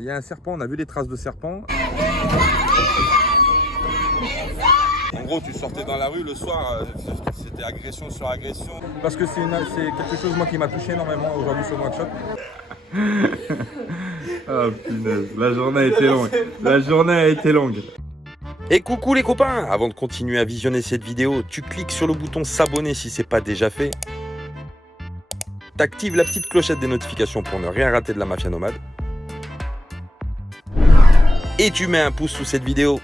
Il y a un serpent, on a vu les traces de serpent. En gros, tu sortais dans la rue le soir, c'était agression sur agression. Parce que c'est quelque chose moi qui m'a touché énormément aujourd'hui sur One Shot. Oh punaise, la journée a été longue. La journée a été longue. Et coucou les copains! Avant de continuer à visionner cette vidéo, tu cliques sur le bouton s'abonner si ce n'est pas déjà fait. T'actives la petite clochette des notifications pour ne rien rater de la mafia nomade. Et tu mets un pouce sous cette vidéo.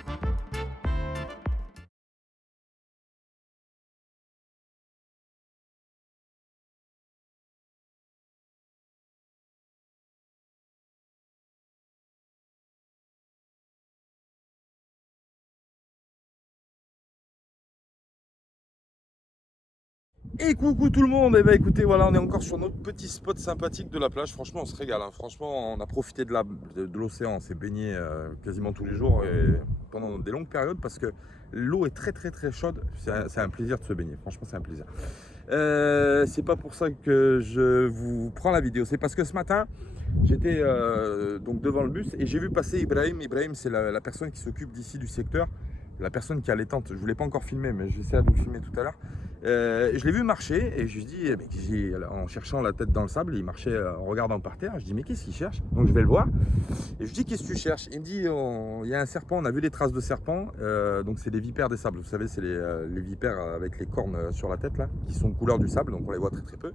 Et coucou tout le monde, et bah écoutez, voilà, on est encore sur notre petit spot sympathique de la plage. Franchement, on se régale, hein. Franchement, on a profité de l'océan, on s'est baigné quasiment tous les jours et pendant des longues périodes parce que l'eau est très chaude. C'est un plaisir de se baigner, franchement, c'est un plaisir. C'est pas pour ça que je vous prends la vidéo, c'est parce que ce matin, j'étais donc devant le bus et j'ai vu passer Ibrahim. Ibrahim, c'est la personne qui s'occupe d'ici du secteur. La personne qui a les tentes, je ne vous l'ai pas encore filmé, mais j'essaie de vous le filmer tout à l'heure. Je l'ai vu marcher et je lui dis, en cherchant la tête dans le sable, il marchait en regardant par terre. Je dis, mais qu'est-ce qu'il cherche? Donc je vais le voir et je lui dis, qu'est-ce que tu cherches? Il me dit, il y a un serpent, on a vu les traces de serpent. Donc c'est des vipères des sables, vous savez, c'est les vipères avec les cornes sur la tête là, qui sont couleur du sable, donc on les voit très peu.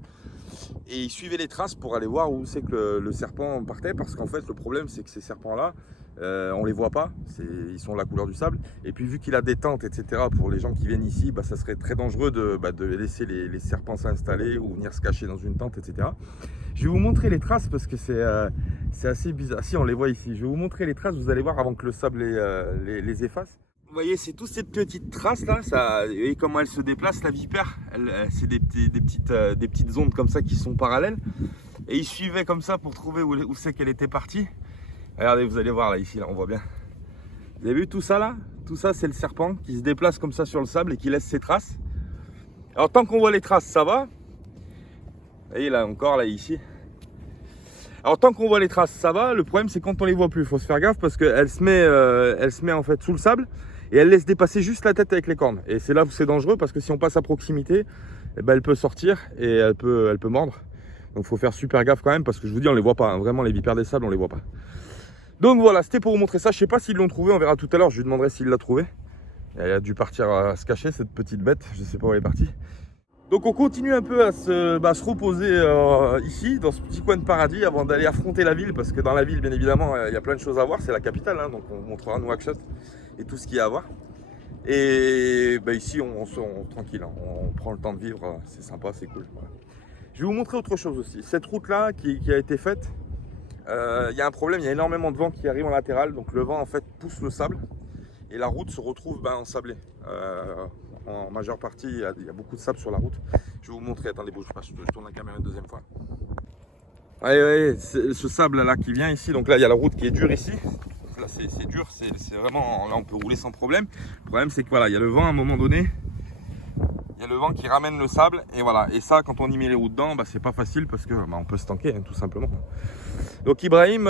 Et il suivait les traces pour aller voir où c'est que le serpent partait, parce qu'en fait le problème c'est que ces serpents là, on les voit pas, ils sont la couleur du sable. Et puis vu qu'il a des tentes, etc., pour les gens qui viennent ici, ça serait très dangereux de laisser les serpents s'installer ou venir se cacher dans une tente, etc. Je vais vous montrer les traces parce que c'est assez bizarre. Si, on les voit ici. Je vais vous montrer les traces, vous allez voir avant que le sable les efface. Vous voyez, c'est toutes ces petites traces là, vous voyez comment elle se déplace, la vipère. C'est des petites ondes comme ça qui sont parallèles. Et il suivait comme ça pour trouver où c'est qu'elle était partie. Regardez, vous allez voir là, ici, là, on voit bien. Vous avez vu tout ça là? Tout ça, c'est le serpent qui se déplace comme ça sur le sable et qui laisse ses traces. Alors tant qu'on voit les traces, ça va. Vous voyez là, encore là, ici. Alors tant qu'on voit les traces, ça va. Le problème, c'est quand on les voit plus, il faut se faire gaffe parce qu'elle se met en fait sous le sable et elle laisse dépasser juste la tête avec les cornes. Et c'est là où c'est dangereux parce que si on passe à proximité, eh ben, elle peut sortir et elle peut mordre. Donc il faut faire super gaffe quand même parce que je vous dis, on les voit pas, hein. Vraiment, les vipères des sables, on les voit pas. Donc voilà, c'était pour vous montrer ça. Je sais pas s'ils l'ont trouvé, on verra tout à l'heure. Je lui demanderai s'il l'a trouvé. Elle a dû partir se cacher, cette petite bête. Je sais pas où elle est partie. Donc on continue un peu à se reposer ici, dans ce petit coin de paradis, avant d'aller affronter la ville. Parce que dans la ville, bien évidemment, il y a plein de choses à voir. C'est la capitale, hein, donc on montrera Nouakchott et tout ce qu'il y a à voir. Et ici, on tranquille, hein, on prend le temps de vivre. C'est sympa, c'est cool. Voilà. Je vais vous montrer autre chose aussi. Cette route-là qui a été faite, il y a un problème, il y a énormément de vent qui arrive en latéral, donc le vent en fait pousse le sable et la route se retrouve ensablée. En majeure partie, il y a beaucoup de sable sur la route. Je vais vous montrer, attendez, bouge pas, je tourne la caméra une deuxième fois. Ouais, ce sable là qui vient ici, donc là il y a la route qui est dure ici. Donc là c'est dur, c'est vraiment, là on peut rouler sans problème. Le problème c'est que voilà, il y a le vent à un moment donné. Il y a le vent qui ramène le sable et voilà. Et ça, quand on y met les roues dedans, c'est pas facile parce que on peut se tanker, hein, tout simplement. Donc Ibrahim,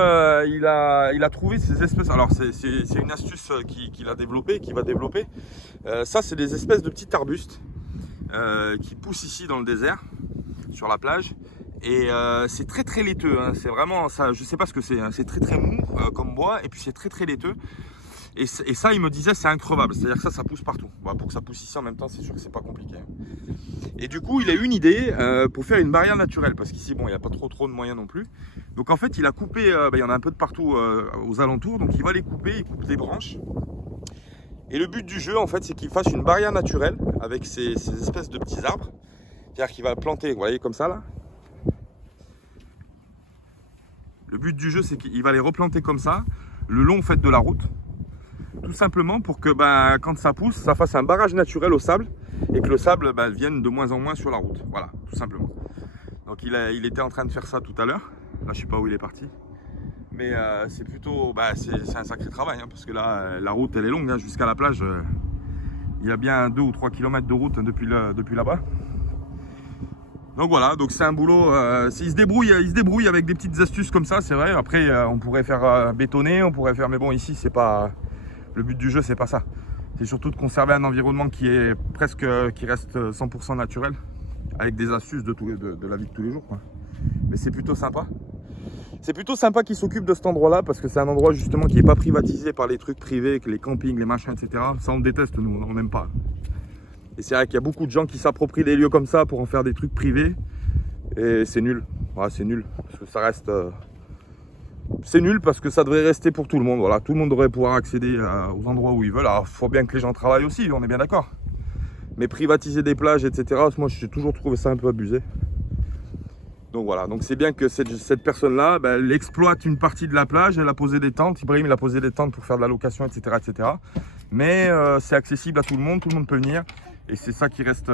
il a trouvé ces espèces. Alors c'est une astuce qu'il a développée, qu'il va développer. Ça, c'est des espèces de petits arbustes qui poussent ici dans le désert, sur la plage. Et c'est très laiteux. Hein. C'est vraiment ça. Je sais pas ce que c'est. Hein. C'est très mou comme bois et puis c'est très laiteux. Et ça, il me disait, c'est increvable. C'est-à-dire que ça pousse partout. Bon, pour que ça pousse ici en même temps, c'est sûr que c'est pas compliqué. Et du coup, il a eu une idée pour faire une barrière naturelle. Parce qu'ici, bon, il n'y a pas trop de moyens non plus. Donc en fait, il a coupé, il y en a un peu de partout aux alentours. Donc il va les couper, il coupe des branches. Et le but du jeu, en fait, c'est qu'il fasse une barrière naturelle avec ces espèces de petits arbres. C'est-à-dire qu'il va planter, vous voyez, comme ça, là. Le but du jeu, c'est qu'il va les replanter comme ça, le long, en fait, de la route. Tout simplement pour que quand ça pousse, ça fasse un barrage naturel au sable et que le sable vienne de moins en moins sur la route. Voilà, tout simplement. Donc il était en train de faire ça tout à l'heure. Là, je sais pas où il est parti. Mais c'est plutôt, c'est un sacré travail, hein, parce que là, la route, elle est longue, hein, jusqu'à la plage. Il y a bien 2 ou 3 km de route depuis là-bas. Donc voilà, donc c'est un boulot, il se débrouille avec des petites astuces comme ça, c'est vrai. Après, on pourrait faire bétonner, on pourrait faire, mais bon, ici, c'est pas le but du jeu, c'est pas ça. C'est surtout de conserver un environnement qui est presque, qui reste 100% naturel, avec des astuces de la vie de tous les jours, quoi. Mais c'est plutôt sympa. C'est plutôt sympa qu'ils s'occupent de cet endroit-là, parce que c'est un endroit justement qui n'est pas privatisé par les trucs privés, les campings, les machins, etc. Ça, on déteste, nous, on n'aime pas. Et c'est vrai qu'il y a beaucoup de gens qui s'approprient des lieux comme ça pour en faire des trucs privés. Et c'est nul. Voilà, c'est nul. Parce que ça reste... C'est nul parce que ça devrait rester pour tout le monde. Voilà, tout le monde devrait pouvoir accéder aux endroits où ils veulent. Alors, il faut bien que les gens travaillent aussi, on est bien d'accord. Mais privatiser des plages, etc., moi, j'ai toujours trouvé ça un peu abusé. Donc voilà, donc c'est bien que cette personne-là, ben, elle exploite une partie de la plage, elle a posé des tentes. Ibrahim, il a posé des tentes pour faire de la location, etc., etc. Mais c'est accessible à tout le monde peut venir. Et c'est ça qui reste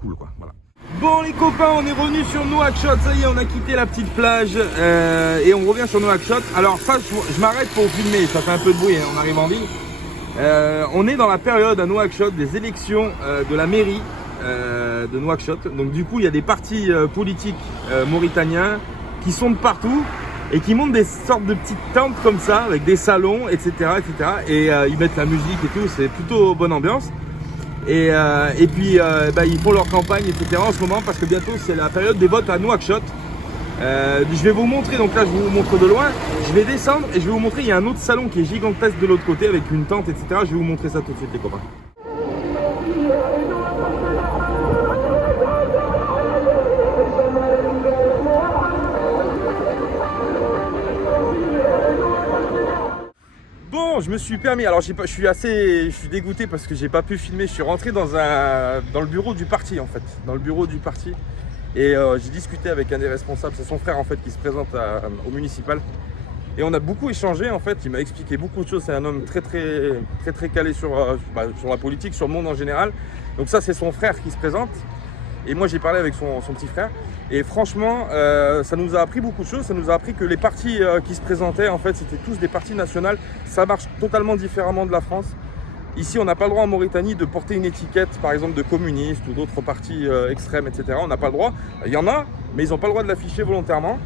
cool, quoi. Voilà. Bon les copains, on est revenu sur Nouakchott, ça y est, on a quitté la petite plage et on revient sur Nouakchott. Alors ça, je m'arrête pour filmer, ça fait un peu de bruit, hein, on arrive en ville. On est dans la période à Nouakchott des élections de la mairie de Nouakchott. Donc du coup, il y a des partis politiques mauritaniens qui sont de partout et qui montent des sortes de petites tentes comme ça, avec des salons, etc. etc. Et ils mettent la musique et tout, c'est plutôt bonne ambiance. Et puis ils font leur campagne, etc. en ce moment parce que bientôt c'est la période des votes à Nouakchott. Je vais vous montrer, donc là je vous montre de loin. Je vais descendre et je vais vous montrer, il y a un autre salon qui est gigantesque de l'autre côté avec une tente, etc. Je vais vous montrer ça tout de suite les copains. Bon, je me suis permis, alors je suis dégoûté parce que j'ai pas pu filmer, je suis rentré dans le bureau du parti en fait, et j'ai discuté avec un des responsables, c'est son frère en fait qui se présente au municipal et on a beaucoup échangé en fait, il m'a expliqué beaucoup de choses, c'est un homme très calé sur la politique, sur le monde en général, donc ça c'est son frère qui se présente. Et moi j'ai parlé avec son petit frère et franchement ça nous a appris beaucoup de choses. Ça nous a appris que les partis qui se présentaient en fait c'était tous des partis nationaux. Ça marche totalement différemment de la France. Ici on n'a pas le droit en Mauritanie de porter une étiquette par exemple de communiste ou d'autres partis extrêmes, etc. On n'a pas le droit, il y en a mais ils n'ont pas le droit de l'afficher volontairement.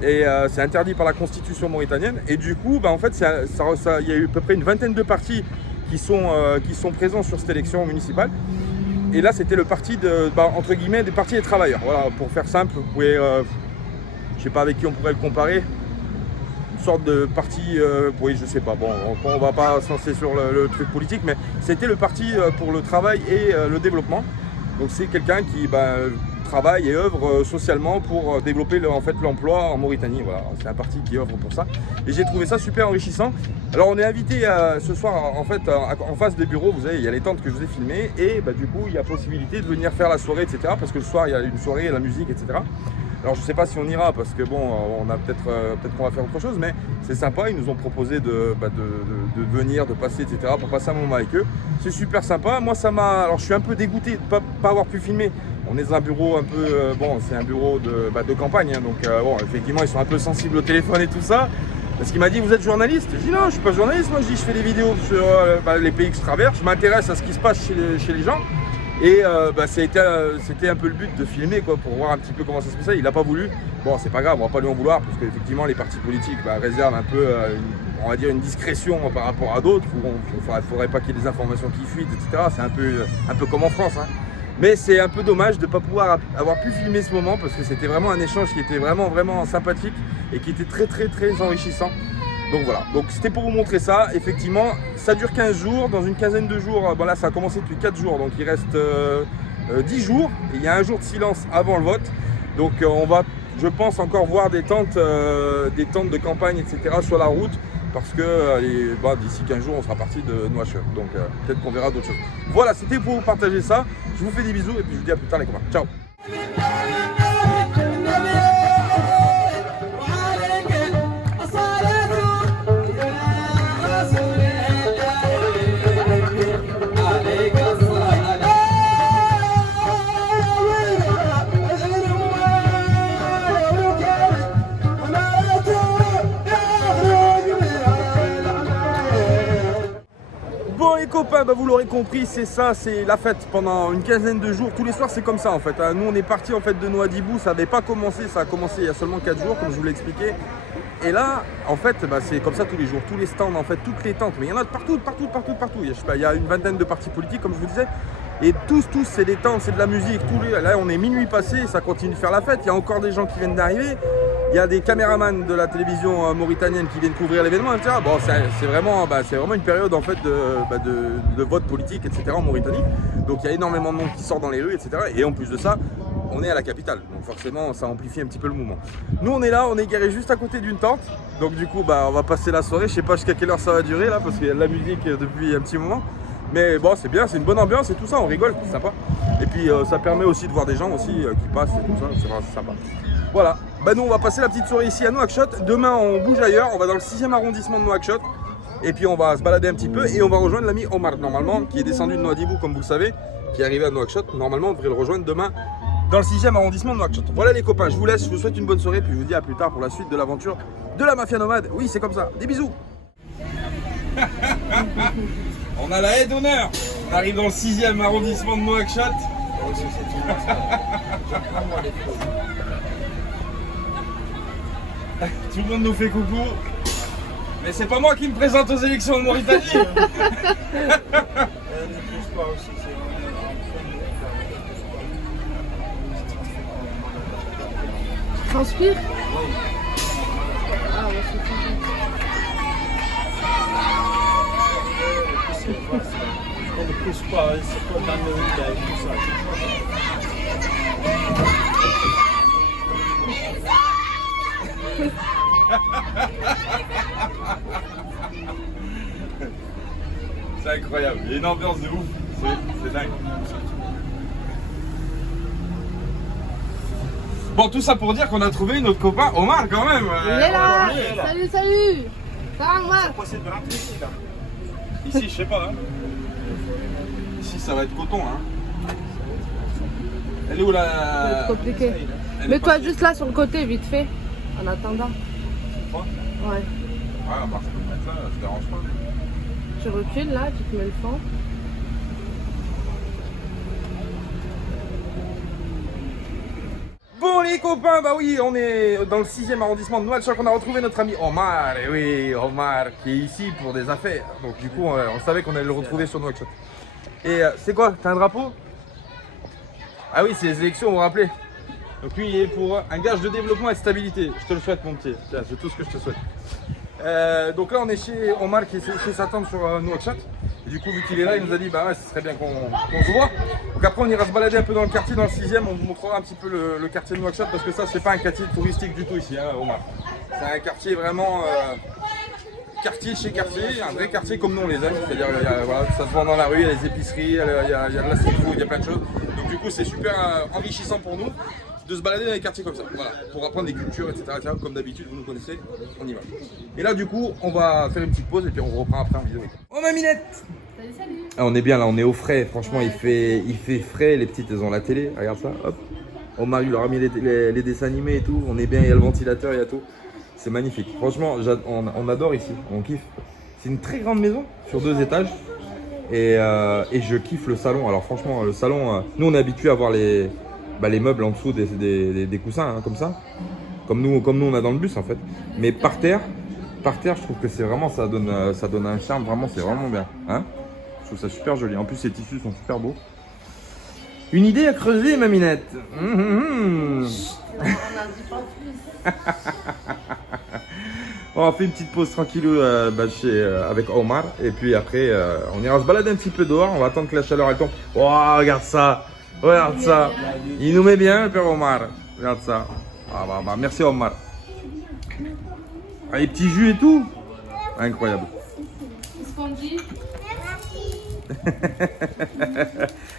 Et c'est interdit par la constitution mauritanienne. Et du coup en fait il y a eu à peu près une vingtaine de partis qui sont présents sur cette élection municipale. Et là, c'était le parti entre guillemets, des partis des travailleurs. Voilà, pour faire simple, vous pouvez, je sais pas avec qui on pourrait le comparer, une sorte de parti, oui, je sais pas. Bon, on va pas se lancer sur le truc politique, mais c'était le parti pour le travail et le développement. Donc c'est quelqu'un qui travaille et œuvre socialement pour développer l'emploi en Mauritanie. Voilà, c'est un parti qui œuvre pour ça. Et j'ai trouvé ça super enrichissant. Alors on est invité ce soir en fait en face des bureaux, vous savez, il y a les tentes que je vous ai filmées et du coup il y a possibilité de venir faire la soirée, etc. Parce que le soir il y a une soirée, la musique, etc. Alors je sais pas si on ira parce que bon, on a peut-être qu'on va faire autre chose, mais c'est sympa. Ils nous ont proposé de venir, de passer, etc. pour passer un moment avec eux. C'est super sympa. Moi alors je suis un peu dégoûté de pas avoir pu filmer. On est dans un bureau un peu, c'est un bureau de campagne, hein, donc effectivement ils sont un peu sensibles au téléphone et tout ça. Parce qu'il m'a dit, vous êtes journaliste? Je dis non, je suis pas journaliste, moi je dis je fais des vidéos sur les pays que je traverse, je m'intéresse à ce qui se passe chez les gens. Et c'était un peu le but de filmer quoi, pour voir un petit peu comment ça se passait. Il n'a pas voulu. Bon, c'est pas grave, on va pas lui en vouloir parce qu'effectivement les partis politiques réservent un peu, on va dire, une discrétion par rapport à d'autres. Il ne faudrait pas qu'il y ait des informations qui fuitent, etc. C'est un peu comme en France. Hein. Mais c'est un peu dommage de ne pas pouvoir avoir pu filmer ce moment parce que c'était vraiment un échange qui était vraiment sympathique et qui était très enrichissant. Donc voilà, donc c'était pour vous montrer ça. Effectivement, ça dure 15 jours, dans une quinzaine de jours, là ça a commencé depuis 4 jours, donc il reste 10 jours. Et il y a un jour de silence avant le vote. Donc on va, je pense, encore voir des tentes de campagne, etc. sur la route. Parce que d'ici 15 jours, on sera parti de Nouakchott. Donc peut-être qu'on verra d'autres choses. Voilà, c'était pour vous partager ça. Je vous fais des bisous et puis je vous dis à plus tard les copains. Ciao. copains, bah, vous l'aurez compris, c'est ça, c'est la fête pendant une quinzaine de jours. Tous les soirs, c'est comme ça en fait. Nous, on est parti en fait de Nouadhibou, ça n'avait pas commencé, ça a commencé il y a seulement 4 jours, comme je vous l'ai expliqué. Et là, en fait, bah, c'est comme ça tous les jours, tous les stands, en fait, toutes les tentes. Mais il y en a partout. Il y a, je sais pas, il y a une vingtaine de partis politiques, comme je vous disais. Et tous, c'est des tentes, c'est de la musique. Là, on est minuit passé, ça continue de faire la fête. Il y a encore des gens qui viennent d'arriver. Il y a des caméramans de la télévision mauritanienne qui viennent couvrir l'événement, etc. Bon, c'est vraiment une période en fait de vote politique, etc. en Mauritanie. Donc il y a énormément de monde qui sort dans les rues, etc. Et en plus de ça, on est à la capitale. Donc forcément, ça amplifie un petit peu le mouvement. Nous, on est là, on est garé juste à côté d'une tente. Donc du coup, on va passer la soirée. Je sais pas jusqu'à quelle heure ça va durer là, parce qu'il y a de la musique depuis un petit moment. Mais bon, c'est bien, c'est une bonne ambiance et tout ça, on rigole, c'est sympa. Et puis ça permet aussi de voir des gens aussi qui passent et tout ça, c'est vraiment sympa. Voilà, nous on va passer la petite soirée ici à Nouakchott. Demain on bouge ailleurs, on va dans le 6e arrondissement de Nouakchott. Et puis on va se balader un petit peu et on va rejoindre l'ami Omar normalement, qui est descendu de Nouadhibou comme vous le savez, qui est arrivé à Nouakchott. Normalement on devrait le rejoindre demain dans le 6e arrondissement de Nouakchott. Voilà les copains, je vous laisse, je vous souhaite une bonne soirée, puis je vous dis à plus tard pour la suite de l'aventure de la Mafia Nomade. Oui, c'est comme ça, des bisous. On a la haie d'honneur. On arrive dans le 6e arrondissement de Nouakchott. Tout le monde nous fait coucou. Mais c'est pas moi qui me présente aux élections de Mauritanie. Transpire. Ah ouais, On ne pousse pas, c'est comme l'Amérique avec tout ça. C'est incroyable, il y a une ambiance de ouf, c'est dingue. Bon, tout ça pour dire qu'on a trouvé notre copain Omar quand même. Il est là. Salut. Ça va, Omar? C'est possible de rentrer ici là. Ici, je sais pas. Hein. Ici, ça va être coton. Hein. Elle est où la... Ça va être compliqué. Mets-toi juste là sur le côté, vite fait, en attendant. Ouais, Ouais. ça peut mettre là, ça te dérange pas. Tu recules là, tu te mets le fond. Bon les copains, oui, on est dans le 6e arrondissement de Nouakchott. On a retrouvé notre ami Omar, et oui, Omar, qui est ici pour des affaires. Donc du coup, on savait qu'on allait le retrouver sur Nouakchott. Et c'est quoi? T'as un drapeau? Ah oui, c'est les élections, vous vous rappelez? Donc lui, il est pour un gage de développement et de stabilité. Je te le souhaite, mon petit. Tiens, c'est tout ce que je te souhaite. Donc là, on est chez Omar qui est chez sa tante sur Nouakchott. Et du coup, vu qu'il est là, il nous a dit bah ouais, ce serait bien qu'on se voit. Donc après, on ira se balader un peu dans le quartier, dans le 6e. On vous montrera un petit peu le quartier de Nouakchott parce que ça, c'est pas un quartier touristique du tout ici, hein, Omar. C'est un quartier vraiment quartier chez quartier, un vrai quartier comme nous on les aime. C'est-à-dire, voilà, ça se vend dans la rue, il y a les épiceries, il y a de la street food, il y a plein de choses. Donc du coup, c'est super enrichissant pour nous de se balader dans les quartiers comme ça, voilà, pour apprendre des cultures, etc. Comme d'habitude, vous nous connaissez, on y va. Et là, du coup, on va faire une petite pause et puis on reprend après en vidéo. Oh ma minette! Salut. Ah, on est bien là, on est au frais, franchement, il fait frais, les petites, elles ont la télé, regarde ça, hop. Omar, il leur a mis les dessins animés et tout, on est bien, il y a le ventilateur, il y a tout. C'est magnifique, franchement, on adore ici, on kiffe. C'est une très grande maison, sur 2 étages. Et je kiffe le salon. Alors franchement, le salon, nous on est habitué à voir les meubles en dessous des coussins, hein, comme ça. Comme nous on a dans le bus en fait. Mais par terre, je trouve que c'est vraiment, ça donne un charme, vraiment, c'est vraiment bien. Hein, je trouve ça super joli. En plus, ces tissus sont super beaux. Une idée à creuser, ma minette. On a dit pas plus. On fait une petite pause tranquillou avec Omar et puis après on ira se balader un petit peu dehors, on va attendre que la chaleur elle tombe. Oh, regarde ça, il nous met bien le père Omar, regarde ça. Ah, merci Omar. Ah, les petits jus et tout, incroyable. Spongy.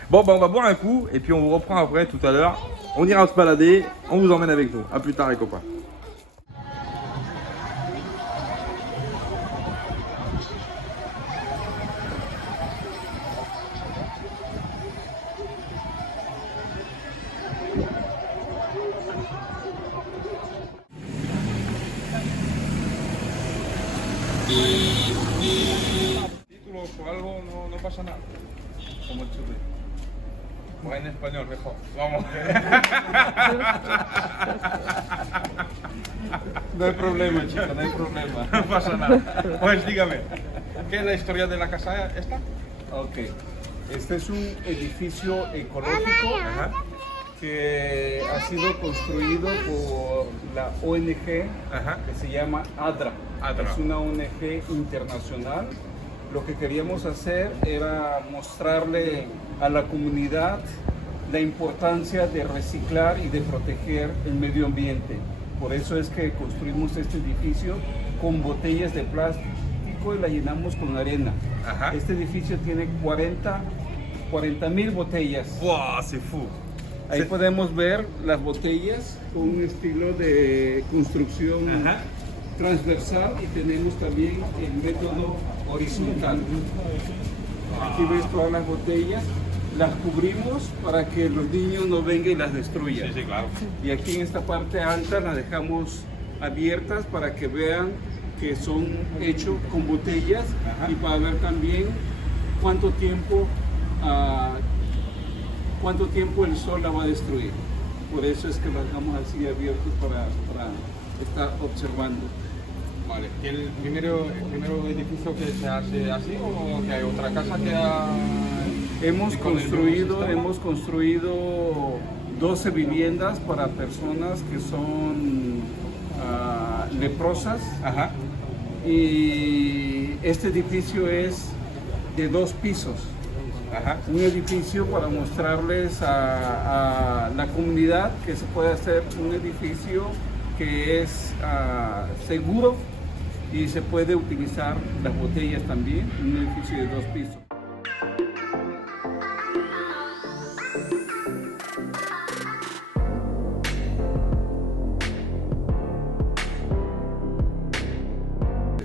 Bon on va boire un coup et puis on vous reprend après tout à l'heure. On ira se balader, on vous emmène avec nous. A plus tard les copains. pasa nada. Como el churri. Pues en español mejor. Vamos. No hay problema, chico, no hay problema. No pasa nada. Pues dígame, ¿qué es la historia de la casa esta? Ok. Este es un edificio ecológico que ha sido construido por la ONG Ajá. que se llama ADRA. ADRA. Es una ONG internacional. Lo que queríamos hacer era mostrarle a la comunidad la importancia de reciclar y de proteger el medio ambiente. Por eso es que construimos este edificio con botellas de plástico y la llenamos con arena. Ajá. Este edificio tiene 40,000 botellas. ¡Wow! C'est fou. Ahí podemos ver las botellas con un estilo de construcción Ajá. transversal y tenemos también el método horizontal. Aquí ves todas las botellas, las cubrimos para que los niños no vengan y las destruyan. Sí, claro. Y aquí en esta parte alta las dejamos abiertas para que vean que son hechos con botellas. Ajá. Y para ver también cuánto tiempo el sol la va a destruir. Por eso es que las dejamos así abiertas para estar observando. Vale. ¿Y el primero edificio que se hace así o que hay otra casa que ha... Hemos y con el nuevo construido 12 viviendas para personas que son leprosas. Ajá. Y este edificio es de 2 pisos. Ajá. Un edificio para mostrarles a la comunidad que se puede hacer un edificio que es seguro y se puede utilizar las botellas también, un edificio de 2 pisos.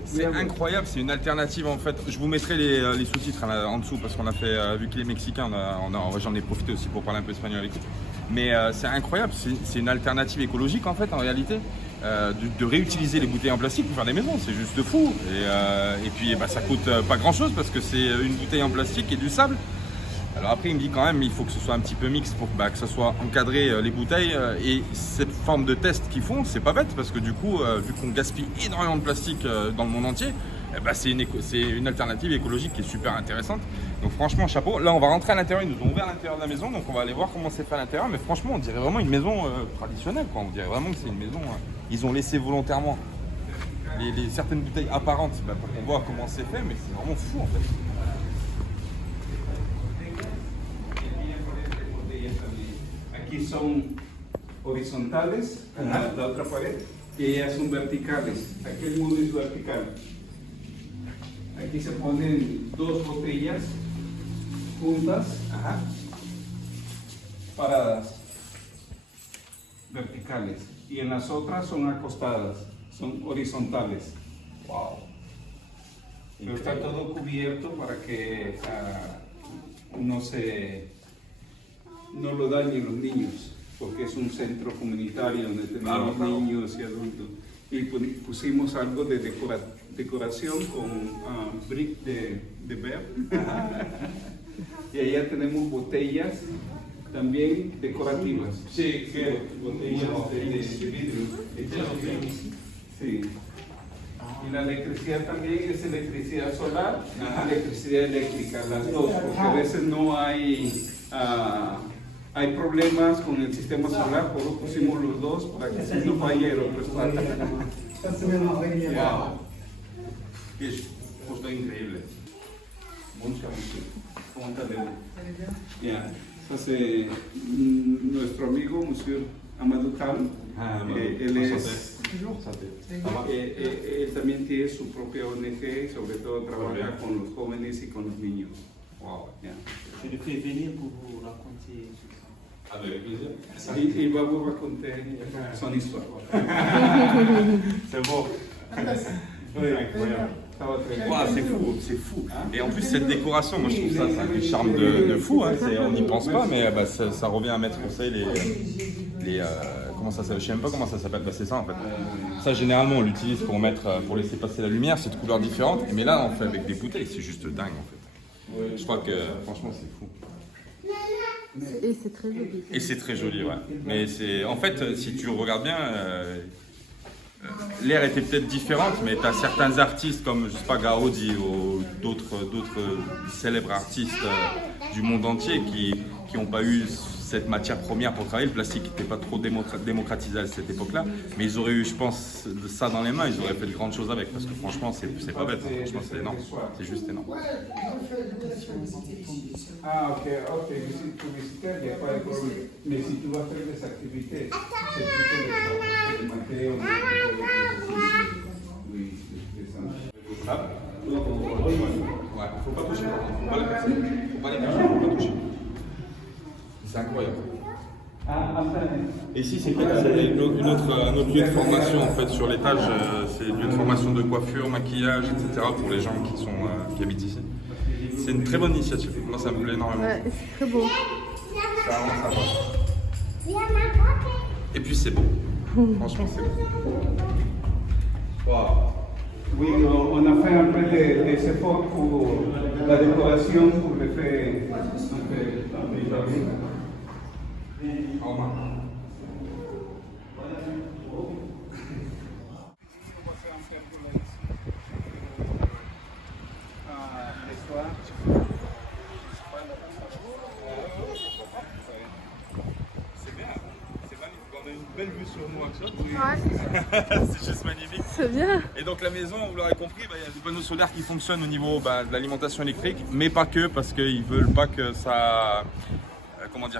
C'est incroyable, c'est une alternative en fait. Je vous mettrai les sous-titres en dessous parce qu'on a fait, vu qu'il est mexicain, j'en ai profité aussi pour parler un peu espagnol avec lui. Mais c'est incroyable, c'est une alternative écologique en fait en réalité. De réutiliser les bouteilles en plastique pour faire des maisons, c'est juste fou. Et puis ça coûte pas grand chose parce que c'est une bouteille en plastique et du sable. Alors après il me dit quand même il faut que ce soit un petit peu mixte pour que ça soit encadré les bouteilles et cette forme de test qu'ils font c'est pas bête parce que du coup vu qu'on gaspille énormément de plastique dans le monde entier c'est une alternative écologique qui est super intéressante. Donc franchement chapeau. Là on va rentrer à l'intérieur, ils nous ont ouvert l'intérieur de la maison donc on va aller voir comment c'est fait à l'intérieur mais franchement on dirait vraiment une maison traditionnelle quoi. On dirait vraiment que c'est une maison ils ont laissé volontairement certaines bouteilles apparentes pour qu'on voit comment c'est fait mais c'est vraiment fou en fait. Aquí son horizontales, como la otra pared, y ellas son verticales. Aquí el mundo es vertical. Aquí se ponen 2 botellas juntas, paradas, verticales. Y en las otras son acostadas, son horizontales. Wow. Pero está todo cubierto para que no lo dañen los niños, porque es un centro comunitario donde tenemos niños y adultos. Y pusimos algo de decoración con brick de ver. Y allá tenemos botellas también decorativas. Sí, que botellas de vidrio. Sí. Y la electricidad también es electricidad solar y electricidad eléctrica, las dos, porque a veces no hay problemas con el sistema solar, por eso pusimos los dos para que si no falle el otro está. Wow. Es justo increíble. Entonces, nuestro amigo, Monsieur Amadou Khan, él también tiene su propia ONG y sobre todo trabaja con los jóvenes y con los niños. Wow. Je le fais venir pour vous raconter. Avec plaisir. Il va vous raconter son histoire. C'est beau. Oui, incroyable. Wow, c'est fou. Et en plus cette décoration, moi je trouve ça c'est un du charme de fou. Hein. On n'y pense pas, mais ça revient à mettre, vous savez, comment ça s'appelle, je sais même pas comment ça s'appelle, c'est ça en fait. Ça généralement on l'utilise pour laisser passer la lumière, c'est de couleurs différentes. Mais là on fait avec des bouteilles, c'est juste dingue en fait. Je crois que franchement c'est fou. Et c'est très joli. Et c'est très joli, ouais. Mais c'est, en fait, si tu regardes bien, l'ère était peut-être différente, mais tu as certains artistes comme, je sais pas, Gaudi ou d'autres célèbres artistes du monde entier qui n'ont pas eu cette matière première pour travailler. Le plastique n'était pas trop démocratisé à cette époque-là, mais ils auraient eu, je pense, ça dans les mains, ils auraient fait de grandes choses avec, parce que franchement, c'est pas bête, hein. Franchement, c'est énorme, c'est juste énorme. Ah, ok, visite publicitaire, il n'y a pas de problème. Mais si tu vas faire des activités, c'est plutôt le Mateo, oui, c'est ça. Ouais, faut pas toucher, faut pas les percer, faut pas les percer, faut pas toucher. C'est incroyable. Et ici, c'est quoi? C'est un autre lieu de formation en fait sur l'étage. C'est un lieu de formation de coiffure, maquillage, etc. pour les gens qui habitent ici. C'est une très bonne initiative. Moi, ça me plaît énormément. Ouais, c'est très beau. Ça avance, ça avance. Et puis c'est beau. Franchement, c'est beau. Wow. Oui, on a fait un peu des efforts pour la décoration, pour le faire un peu. C'est bien, c'est magnifique. On a une belle vue sur Nouakchott. Ouais. C'est juste magnifique. C'est bien. Et donc la maison, vous l'aurez compris, il y a des panneaux solaires qui fonctionnent au niveau de l'alimentation électrique, mais pas que, parce qu'ils veulent pas que ça,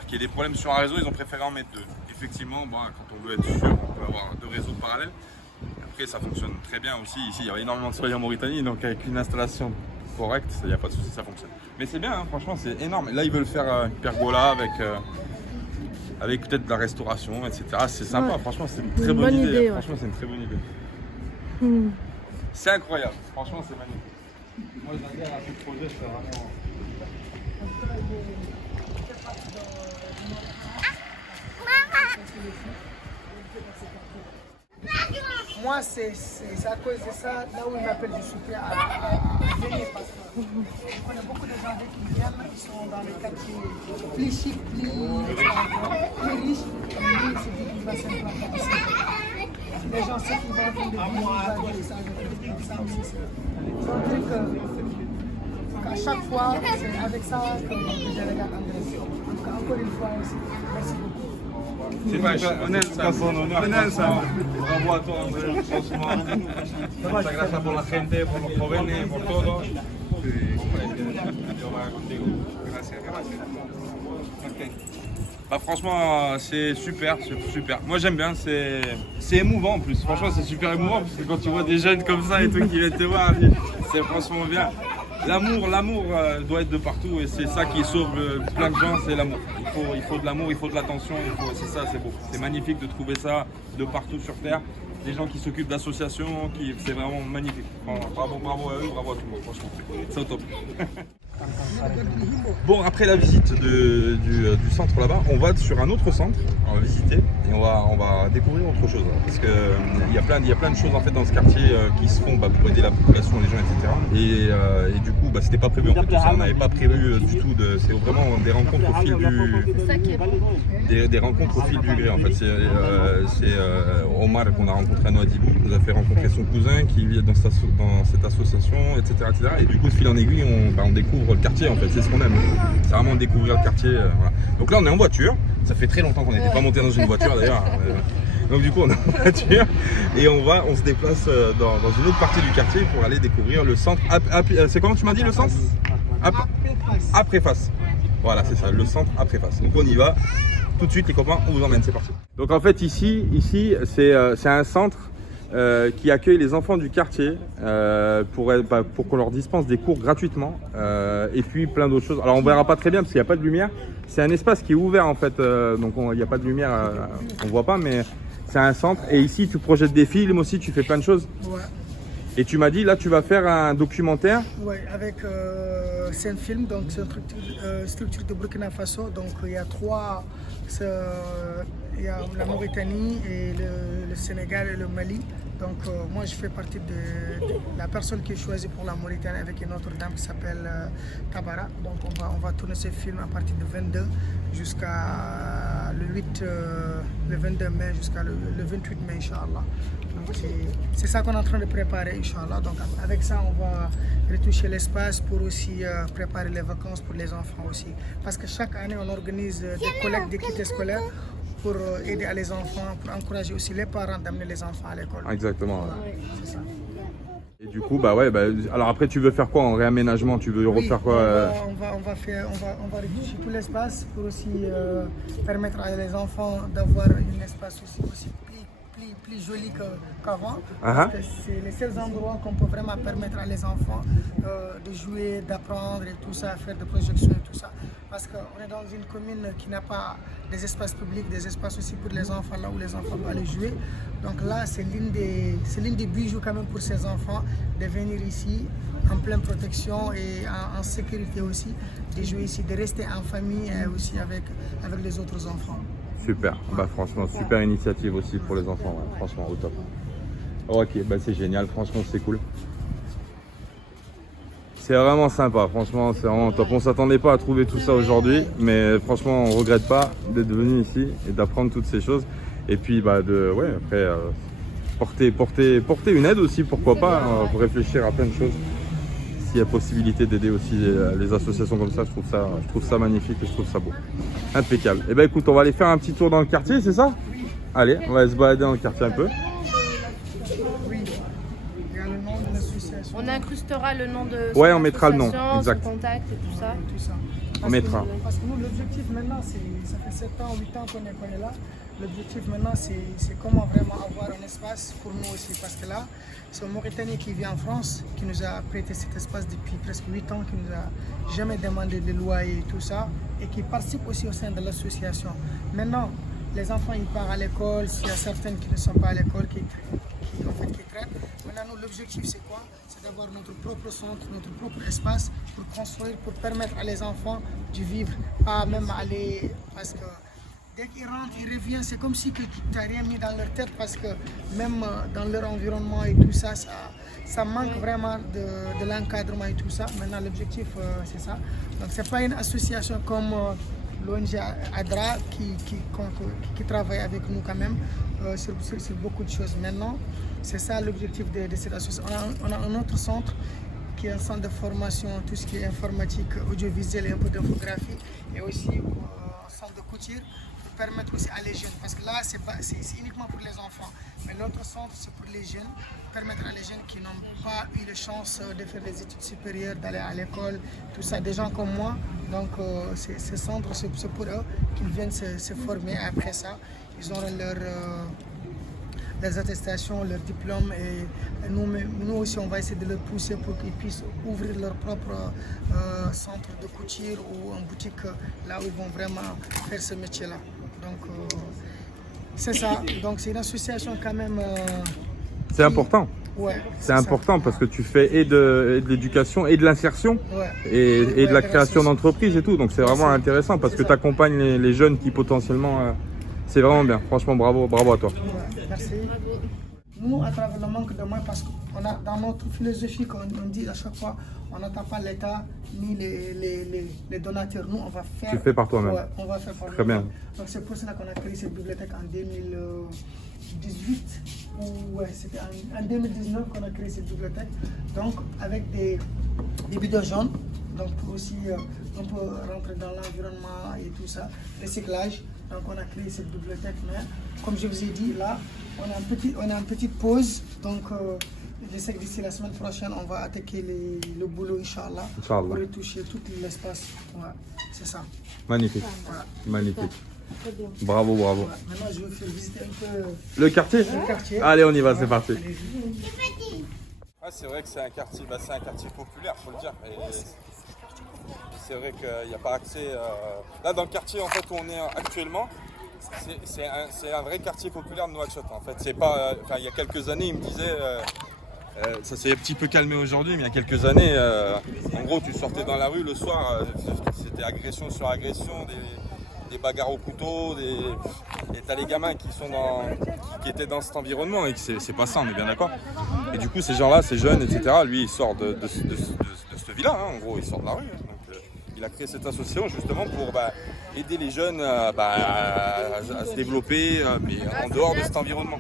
qu'il y ait des problèmes sur un réseau, ils ont préféré en mettre deux. Effectivement, quand on veut être sûr, on peut avoir deux réseaux parallèles. Après, ça fonctionne très bien aussi. Ici, il y a énormément de soleil en Mauritanie, donc avec une installation correcte, il n'y a pas de souci, ça fonctionne. Mais c'est bien, hein, franchement, c'est énorme. Là, ils veulent faire une pergola avec peut-être de la restauration, etc. C'est sympa, Ouais. franchement, c'est une très bonne idée. ouais. Franchement, c'est une très bonne idée. C'est incroyable, franchement, c'est magnifique. Moi, j'adhère à ce projet, c'est vraiment. Moi, c'est à cause de ça, là où ils m'appellent, je suis prêt à venir parce que je connais beaucoup de gens qui viennent, ils sont dans les quartiers plus chics, plus riches, ils se disent qu'ils vont s'implanter ici. Les gens, ceux qui vont venir de vivre, ils vont ça aussi. Donc, à chaque fois, c'est avec ça que je regarde Andrés. Donc, encore une fois, merci beaucoup. C'est pas honnête, son honneur. Bravo a todos, franchement. Muchas gracias por la gente, por los jóvenes, por todo. Franchement, c'est super, super. Moi j'aime bien, c'est émouvant en plus. Franchement, c'est super émouvant parce que quand tu vois des jeunes comme ça et tout qui viennent te voir, c'est franchement bien. L'amour doit être de partout et c'est ça qui sauve plein de gens, c'est l'amour. Il faut de l'amour, il faut de l'attention, c'est ça, c'est beau. C'est magnifique de trouver ça de partout sur Terre. Des gens qui s'occupent d'associations, c'est vraiment magnifique. Bravo à eux, bravo à tout le monde, franchement. C'est au top. Bon, après la visite du centre là-bas, on va sur un autre centre, on va visiter et on va découvrir autre chose. Parce qu'il y a plein de choses en fait dans ce quartier qui se font pour aider la population, les gens, etc. Et du coup, c'était pas prévu en fait. Tout ça, on n'avait pas prévu du tout. C'est vraiment des rencontres au fil des rencontres au fil du gré en fait. C'est Omar qu'on a rencontré à Nouadhibou, qui nous a fait rencontrer son cousin qui vit dans cette association, etc., etc. Et du coup, de fil en aiguille, on découvre le quartier en fait, c'est ce qu'on aime. C'est vraiment découvrir le quartier. Voilà. Donc là on est en voiture, ça fait très longtemps qu'on n'était pas monté dans une voiture d'ailleurs. Donc du coup on est en voiture et on se déplace dans une autre partie du quartier pour aller découvrir le centre. C'est comment tu m'as dit le centre? À Préface. Voilà, c'est ça, le centre à Préface. Donc on y va. Tout de suite les copains, on vous emmène, c'est parti. Donc en fait ici c'est un centre qui accueille les enfants du quartier pour qu'on leur dispense des cours gratuitement et puis plein d'autres choses. Alors on verra pas très bien parce qu'il n'y a pas de lumière. C'est un espace qui est ouvert en fait, donc il n'y a pas de lumière, on voit pas, mais c'est un centre. Et ici tu projettes des films aussi, tu fais plein de choses. Ouais. Et tu m'as dit là tu vas faire un documentaire. Ouais, avec c'est un film, donc c'est une structure de Burkina Faso. Donc il y a trois, il y a la Mauritanie et le Sénégal et le Mali. Donc moi je fais partie de la personne qui est choisie pour la Mauritanie avec une autre dame qui s'appelle Tabara. Donc on va tourner ce film à partir du 22 jusqu'à le 22 mai jusqu'à le 28 mai, Inch'Allah. Donc c'est ça qu'on est en train de préparer, Inch'Allah. Donc avec ça on va retoucher l'espace pour aussi préparer les vacances pour les enfants aussi. Parce que chaque année on organise des collectes d'équité scolaire pour aider les enfants, pour encourager aussi les parents d'amener les enfants à l'école. Exactement. Voilà, c'est ça. Et du coup, bah ouais, alors après, tu veux faire quoi en réaménagement? Tu veux refaire quoi on va retoucher tout l'espace pour aussi permettre à les enfants d'avoir un espace aussi plus joli qu'avant. Parce que c'est les seuls endroits qu'on peut vraiment permettre à les enfants de jouer, d'apprendre et tout ça, faire des projections et tout ça. Parce qu'on est dans une commune qui n'a pas des espaces publics, des espaces aussi pour les enfants, là où les enfants doivent aller jouer. Donc là, c'est l'une des bijoux quand même pour ces enfants de venir ici en pleine protection et en sécurité aussi, de jouer ici, de rester en famille et aussi avec les autres enfants. Super, bah franchement, super initiative aussi pour les enfants, ouais. Franchement, au top. Ok, bah c'est génial, franchement, c'est cool. C'est vraiment sympa, franchement, c'est vraiment top. On ne s'attendait pas à trouver tout ça aujourd'hui, mais franchement, on ne regrette pas d'être venu ici et d'apprendre toutes ces choses. Et puis, bah, après, porter une aide aussi, pourquoi pas, pour réfléchir à plein de choses. S'il y a possibilité d'aider aussi les associations comme ça, je trouve ça magnifique et je trouve ça beau. Impeccable. Et ben écoute, on va aller faire un petit tour dans le quartier, c'est ça? Allez, on va se balader dans le quartier un peu. Oui, il y a le nom de l'association. On incrustera le nom de Ouais, on mettra le nom, son exact. contact et tout ça. Tout ça. On mettra. Parce que nous, l'objectif maintenant, ça fait 7 ans, 8 ans qu'on est là. L'objectif maintenant, c'est comment vraiment avoir un espace pour nous aussi. Parce que là, c'est un Mauritanien qui vit en France, qui nous a prêté cet espace depuis presque 8 ans, qui nous a jamais demandé de loyer et tout ça, et qui participe aussi au sein de l'association. Maintenant, les enfants, ils partent à l'école, s'il y a certaines qui ne sont pas à l'école, qui traînent. Maintenant, nous, l'objectif, c'est quoi? C'est d'avoir notre propre centre, notre propre espace pour construire, pour permettre à les enfants de vivre, pas même aller, parce que dès qu'ils rentrent, ils reviennent, c'est comme si tu n'as rien mis dans leur tête, parce que même dans leur environnement et tout ça, ça manque vraiment de l'encadrement et tout ça. Maintenant, l'objectif, c'est ça. Donc, ce n'est pas une association comme l'ONG ADRA qui travaille avec nous quand même sur beaucoup de choses. Maintenant, c'est ça l'objectif de cette association. On a un autre centre qui est un centre de formation, tout ce qui est informatique, audiovisuel et un peu d'infographie, et aussi un centre de couture pour permettre aussi à les jeunes, parce que là c'est uniquement pour les enfants, mais l'autre centre c'est pour les jeunes, permettre à les jeunes qui n'ont pas eu la chance de faire des études supérieures, d'aller à l'école, tout ça, des gens comme moi. Donc ce centre c'est pour eux qu'ils viennent se former. Après ça, ils auront leurs attestations, leurs diplômes, et nous aussi on va essayer de les pousser pour qu'ils puissent ouvrir leur propre centre de couture ou une boutique là où ils vont vraiment faire ce métier-là. Donc c'est ça, donc c'est une association quand même... C'est important. Ouais, c'est important ça. Parce que tu fais et de l'éducation et de l'insertion, ouais, et de la création d'entreprises et tout, donc c'est vraiment intéressant parce que tu accompagnes les jeunes qui potentiellement... c'est vraiment bien, franchement bravo à toi. Merci. Nous, à travers le manque de moyens, parce qu'on a dans notre philosophie qu'on dit à chaque fois, on n'attend pas l'État ni les donateurs. Nous, on va faire. Tu fais par toi-même. Ouais, on va faire par Très bien. Donc c'est pour cela qu'on a créé cette bibliothèque en 2018. Ouais, c'était en 2019 qu'on a créé cette bibliothèque. Donc avec des bidons jaunes. Donc pour aussi on peut rentrer dans l'environnement et tout ça, recyclage. Donc on a créé cette bibliothèque, mais comme je vous ai dit, là on a une petite pause. Donc je sais que d'ici la semaine prochaine on va attaquer le boulot, Inch'Allah, pour retoucher tout l'espace. Ouais, c'est ça. Magnifique, voilà. Magnifique. Très bien. Bravo. Ouais, maintenant je vais faire visiter un peu le quartier. Allez, on y va, c'est parti. Ah, c'est vrai que c'est un quartier, populaire, faut le dire. C'est vrai qu'il n'y a pas accès. Là, dans le quartier en fait, où on est actuellement, c'est un vrai quartier populaire de Nouakchott. En fait, c'est pas. Il y a quelques années, il me disait. Ça s'est un petit peu calmé aujourd'hui, mais il y a quelques années, en gros, tu sortais dans la rue le soir, c'était agression sur agression, des bagarres au couteau, et t'as les gamins qui étaient dans cet environnement et que c'est pas ça, on est bien d'accord. Et du coup ces gens-là, ces jeunes, etc., lui il sort de cette vie-là, hein, en gros, il sort de la rue. Donc, il a créé cette association justement pour aider les jeunes à se développer, mais en dehors de cet environnement.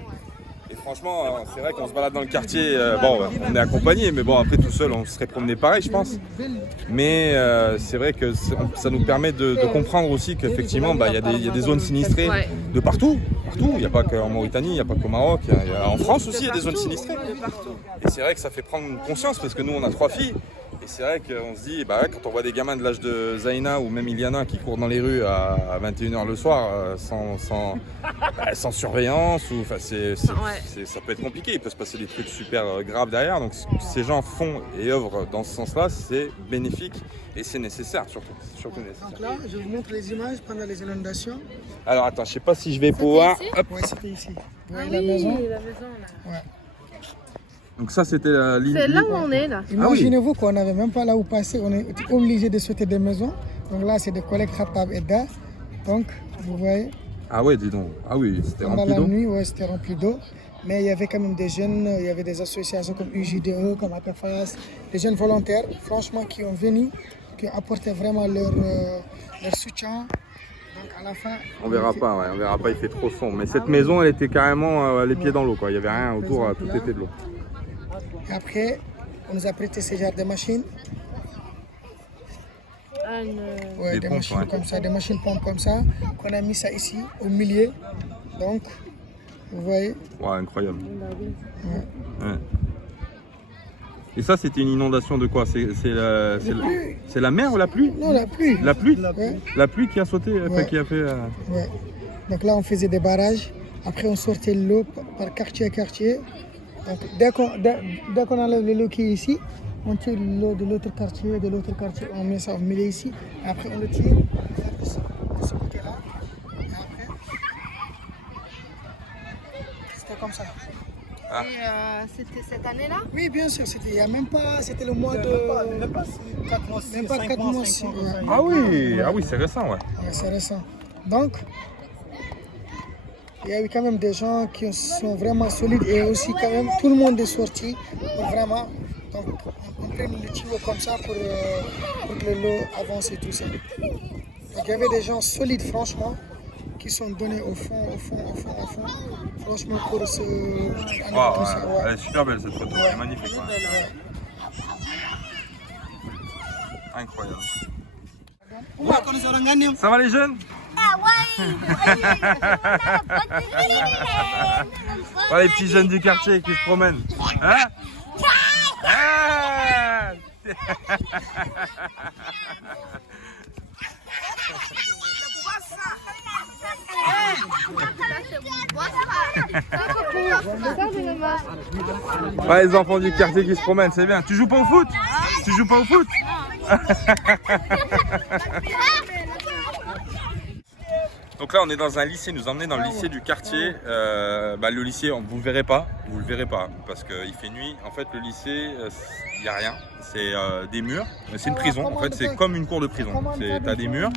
Et franchement, c'est vrai qu'on se balade dans le quartier, on est accompagné, mais bon, après tout seul, on se serait promené pareil, je pense. Mais c'est vrai que ça nous permet de comprendre aussi qu'effectivement, il y a des zones sinistrées de partout. Il n'y a pas qu'en Mauritanie, il n'y a pas qu'au Maroc, en France aussi, il y a des zones sinistrées. Et c'est vrai que ça fait prendre conscience, parce que nous, on a 3 filles. Et c'est vrai qu'on se dit, quand on voit des gamins de l'âge de Zaina ou même Iliana qui courent dans les rues à 21h le soir sans surveillance, ça peut être compliqué, il peut se passer des trucs super graves derrière. Donc ces gens font et œuvrent dans ce sens-là, c'est bénéfique et c'est nécessaire surtout nécessaire. Donc là, je vous montre les images pendant les inondations. Alors attends, je sais pas si je vais pouvoir... Oui, c'était ici. Vous Ah voyez oui, la maison la maison là. Ouais. Donc ça c'était l'île. C'est là où on est là. Imaginez-vous qu'on n'avait même pas là où passer, on est obligé de sauter des maisons. Donc là, c'est des collègues Khattab et Da. Donc, vous voyez. Ah ouais, dis donc. Ah oui, c'était Pendant rempli la d'eau. nuit, ouais, c'était rempli d'eau. Mais il y avait quand même des jeunes, il y avait des associations comme UJDE, comme APFAS, des jeunes volontaires, franchement, qui ont venu, qui ont apporté vraiment leur soutien. Donc à la fin... On verra pas, il fait trop sombre. Mais cette maison, elle était carrément les pieds dans l'eau, quoi. Il n'y avait rien autour, tout était de l'eau. Et après, on nous a prêté ces genres de machines. Ouais, Des des pompes, machines ouais. comme ça, des machines pompes comme ça, qu'on a mis ça ici, au milieu. Donc, vous voyez. Ouais, incroyable. Ouais. Et ça, c'était une inondation de quoi? C'est la mer ou la pluie? Non, la pluie. La pluie? Ouais. La pluie qui a sauté, Ouais. qui a fait... Ouais. Donc là, on faisait des barrages. Après, on sortait l'eau par quartier à quartier. Donc, dès qu'on enlève l'eau qui est ici, on tire l'eau de l'autre quartier, on met ça au milieu ici. Et après, on le tire de ce côté-là. Et après, c'était comme ça. Et c'était cette année-là? Oui, bien sûr, il y a même pas, c'était le mois de... Même pas 4 mois, Même pas 4 mois, 5 mois. ouais. Ah oui, c'est récent, ouais. Ouais, c'est récent. Donc, il y a eu quand même des gens qui sont vraiment solides et aussi quand même tout le monde est sorti pour vraiment. Donc, on prend le tuyau comme ça pour que l'eau avance et tout ça. Donc, il y avait des gens solides, franchement, qui sont donnés au fond, franchement, pour ce. Wow, elle est super belle cette photo, elle est magnifique. Incroyable. Ça va les jeunes? Voilà les petits jeunes du quartier qui se promènent. Hein? Ah! Ouais, les enfants du quartier qui se promènent, c'est bien. Tu joues pas au foot? Tu joues pas au foot? Donc là on est dans un lycée, nous emmener dans le lycée du quartier. Le lycée, vous le verrez pas, parce qu'il fait nuit. En fait le lycée, il n'y a rien, c'est des murs, c'est une prison, en fait c'est comme une cour de prison. T'as des murs,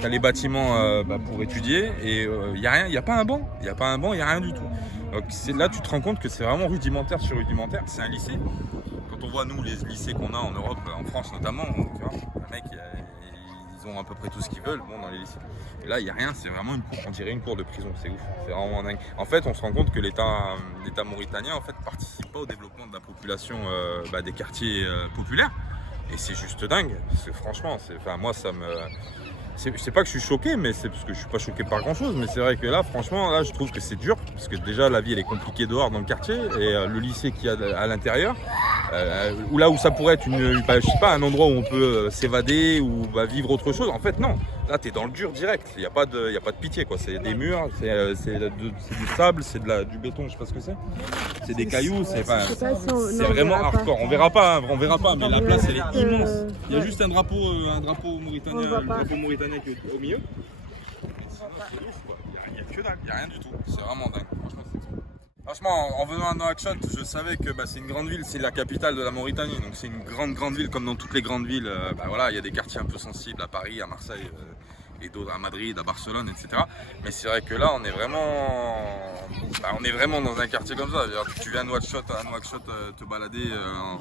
t'as les bâtiments pour étudier et il n'y a rien, il n'y a pas un banc, il n'y a rien du tout. Donc là tu te rends compte que c'est vraiment rudimentaire sur rudimentaire, c'est un lycée. Quand on voit nous les lycées qu'on a en Europe, en France notamment, tu vois, les mecs ils ont à peu près tout ce qu'ils veulent dans les lycées. Et là il n'y a rien, c'est vraiment une cour, on dirait une cour de prison, c'est ouf, c'est vraiment dingue. En fait on se rend compte que l'État mauritanien en fait participe pas au développement de la population des quartiers populaires. Et c'est juste dingue, franchement, moi ça me... C'est pas que je suis choqué, mais c'est parce que je suis pas choqué par grand chose, mais c'est vrai que là, franchement, là, je trouve que c'est dur, parce que déjà la vie elle est compliquée dehors dans le quartier, et le lycée qu'il y a à l'intérieur, là où ça pourrait être je sais pas, un endroit où on peut s'évader ou vivre autre chose, en fait non, là t'es dans le dur direct, il n'y a pas de pitié quoi, c'est des murs, c'est du sable, c'est du béton, je sais pas ce que c'est des cailloux, c'est vraiment hardcore, on verra pas, mais la place elle est immense, il y a juste un drapeau mauritanien qui est au milieu. Il n'y a que dalle, il n'y a rien du tout. C'est vraiment dingue. Franchement, en venant à Nouakchott, je savais que c'est une grande ville, c'est la capitale de la Mauritanie. Donc c'est une grande ville comme dans toutes les grandes villes. Il y a des quartiers un peu sensibles à Paris, à Marseille. et d'autres à Madrid, à Barcelone, etc. Mais c'est vrai que là, on est vraiment dans un quartier comme ça. Tu viens à Nouakchott te balader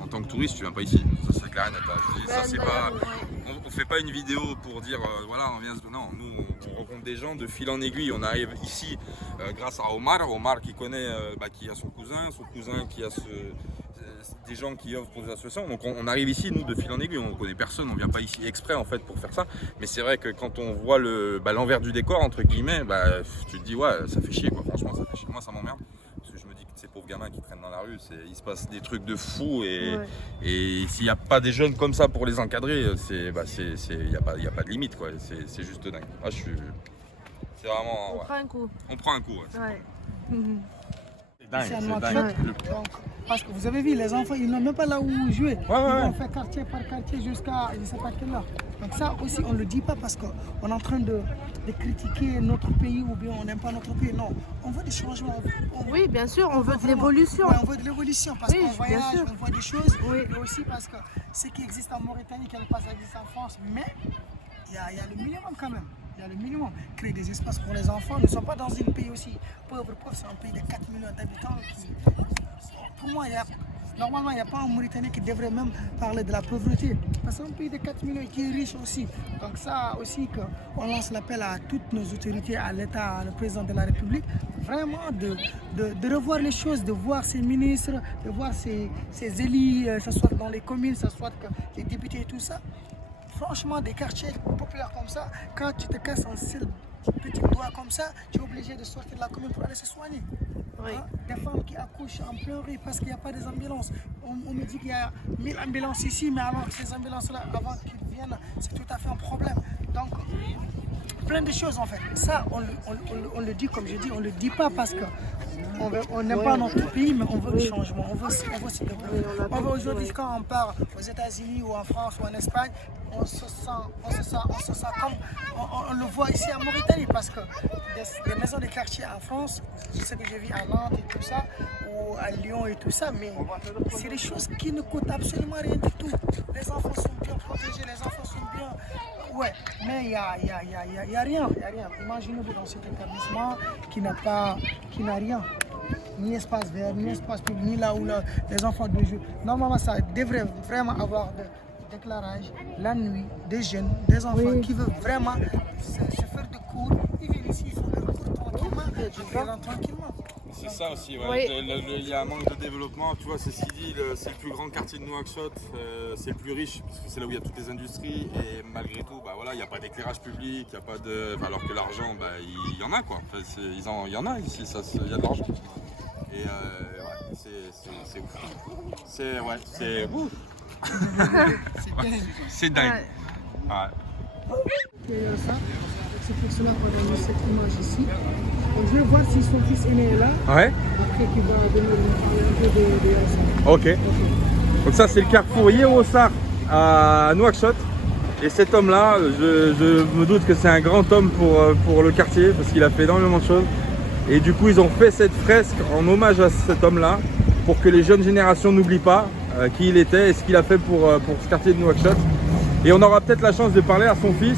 en tant que touriste, tu viens pas ici. Ça c'est clair et net. Je dis, ça c'est pas. On fait pas une vidéo pour dire voilà, on vient. Non, nous on rencontre des gens de fil en aiguille. On arrive ici grâce à Omar qui connaît, qui a son cousin qui a des gens qui offrent pour des associations. Donc on arrive ici, nous, de fil en aiguille, on ne connaît personne, on vient pas ici exprès en fait pour faire ça. Mais c'est vrai que quand on voit l'envers du décor, entre guillemets, tu te dis ouais, ça fait chier quoi, franchement ça fait chier. Moi ça m'emmerde. Parce que je me dis que ces pauvres gamins qui traînent dans la rue, il se passe des trucs de fou et s'il n'y a pas des jeunes comme ça pour les encadrer, il n'y a pas de limite quoi. C'est juste dingue. Moi, c'est vraiment. On prend un coup. On prend un coup. Ouais. C'est donc, parce que vous avez vu, les enfants, ils n'ont même pas là où jouer. Ils vont faire quartier par quartier jusqu'à je ne sais pas quelle heure. Donc ça aussi, on ne le dit pas parce qu'on est en train de critiquer notre pays ou bien on n'aime pas notre pays. Non, on veut des changements. Oui, bien sûr, on veut de l'évolution. Ouais, on veut de l'évolution parce qu'on voyage, on voit des choses. Mais aussi parce que ce qui existe en Mauritanie, quelque part, ça existe en France. Mais il y a le minimum quand même. Il y a le minimum. Créer des espaces pour les enfants. Nous ne sommes pas dans un pays aussi pauvre. C'est un pays de 4 millions d'habitants. Pour moi, normalement, il n'y a pas un Mauritanien qui devrait même parler de la pauvreté. Parce que c'est un pays de 4 millions qui est riche aussi. Donc ça aussi, on lance l'appel à toutes nos autorités, à l'État, au président de la République, vraiment de revoir les choses, de voir ses ministres, de voir ses élus, que ce soit dans les communes, que ce soit les députés et tout ça. Franchement, des quartiers populaires comme ça, quand tu te casses un seul petit doigt comme ça, tu es obligé de sortir de la commune pour aller se soigner. Oui. Des femmes qui accouchent en plein rue parce qu'il n'y a pas des ambulances. On me dit qu'il y a 1000 ambulances ici, mais alors que ces ambulances-là, avant qu'ils viennent, c'est tout à fait un problème. Donc, plein de choses en fait. Ça, on le dit, comme je dis, on ne le dit pas parce qu'on n'aime pas notre pays, mais on veut le changement, on veut se développer. On veut aujourd'hui, quand on part aux États-Unis ou en France ou en Espagne, on se sent comme on le voit ici en Mauritanie parce que les maisons de quartier en France, c'est ce que j'ai vu à Nantes et tout ça, ou à Lyon et tout ça, mais c'est des choses qui ne coûtent absolument rien du tout. Les enfants sont bien protégés, les enfants sont bien. Ouais, mais il n'y a rien. Imaginez-vous dans cet établissement qui n'a rien. Ni espace vert, ni espace public, ni là où les enfants doivent jouer. Normalement, ça devrait vraiment avoir des déclarages la nuit, des jeunes, des enfants qui veulent vraiment se faire de cours. Ils viennent ici, ils font leur cours tranquillement. C'est ça aussi, ouais. Il y a un manque de développement. Tu vois, c'est Sidi, c'est le plus grand quartier de Nouakchott, c'est le plus riche parce que c'est là où il y a toutes les industries et malgré tout, il n'y a pas d'éclairage public, il y a pas de, alors que l'argent, il y en a quoi. Enfin, il y en a ici, il y a de l'argent. Et c'est ouf. C'est ouf. C'est dingue. Ouais. C'est pour cela qu'on a mis cette image ici. Donc, je vais voir si son fils aîné est là. Ouais. Après, qu'il va venir nous parler un peu de Yerossar. Ok. Donc ça, c'est le carrefour Yerossar à Nouakchott. Et cet homme-là, je me doute que c'est un grand homme pour le quartier parce qu'il a fait énormément de choses. Et du coup, ils ont fait cette fresque en hommage à cet homme-là pour que les jeunes générations n'oublient pas qui il était et ce qu'il a fait pour ce quartier de Nouakchott. Et on aura peut-être la chance de parler à son fils.